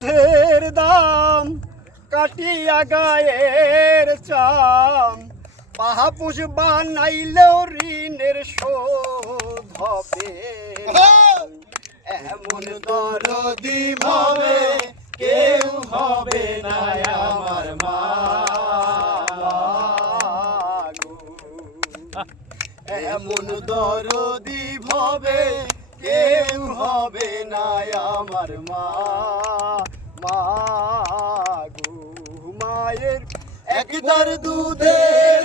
দুধের দাম কাটিয়া গায়ের চাম। পাহাপুষ বানাইলেও ঋণের শোধ হবে। এমন দরদি ভাবে কেউ হবে না আমার মা। এমন দরদি ভাবে কেউ হবে না আমার মা। মা গো মায়ের একদার দুধের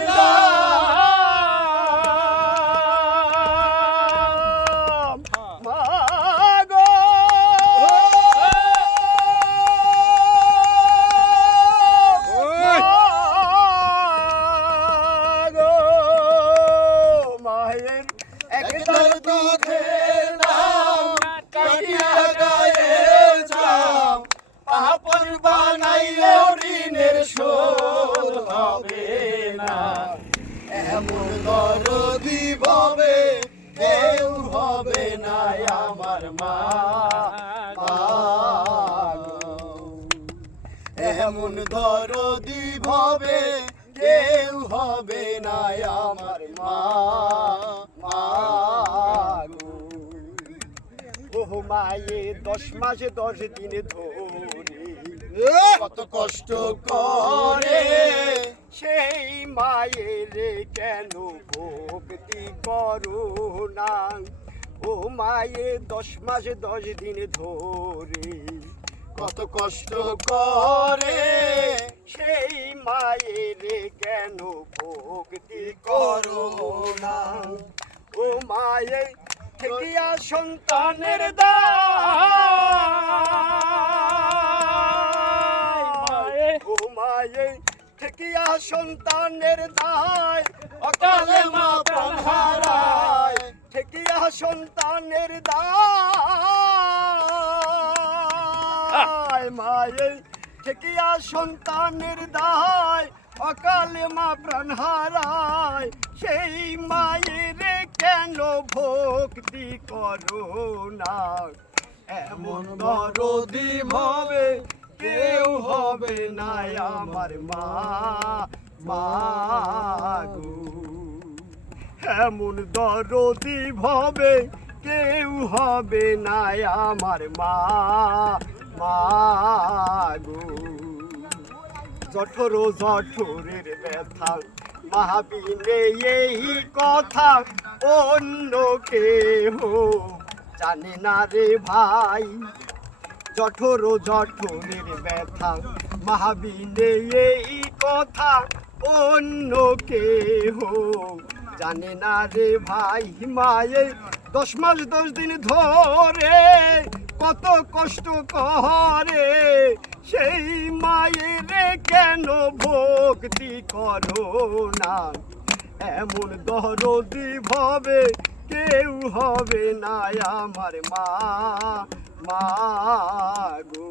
মায়ের একদার দুধের আপন বানাইলেও ঋণের শোধ হবে না এমন দরদি ভাবে কেউ হবে না আমার মা। এমন দরদি ভাবে কেউ হবে না আমার মা গো। মায়ে, দশ মাসে দশ দিনে ধরে কত কষ্ট করে সেই মায়ের কেন ভক্তি করো না? ও মায়ে, দশ মাসে, দশ দিন ধরে কত কষ্ট করে সেই মায়ের কেন ভক্তি করো না? ও মায়ে থেকিয়া সন্তানের দায় থেকিয়া সন্তানের দায় অকালে মা প্রাণ হারায়। থেকিয়া সন্তানের দায় মায়ে থেকিয়া সন্তানের দায় অকালে মা প্রাণ হারায়। সেই মায়ের কেন ভক্তি করো না? এমন দরদি ভাবে কেউ হবে না আমার মা মা গো। এমন দরদি ভাবে কেউ হবে না আমার মা মা গো। জঠর জঠরের ব্যথা, মাহাবিনে এই কথা অন্য কেহ জানে না রে ভাই। জঠর জঠরের ব্যথা। মাহাবিনে এই কথা অন্য কেহ জানে না রে ভাই মায়ে দশ মাস, দশ দিন ধরে কত কষ্ট করে সেই মায়ের কেন ভক্তি করো না? এমন দরদি ভাবে কেউ হবে না আমার মা মা গো।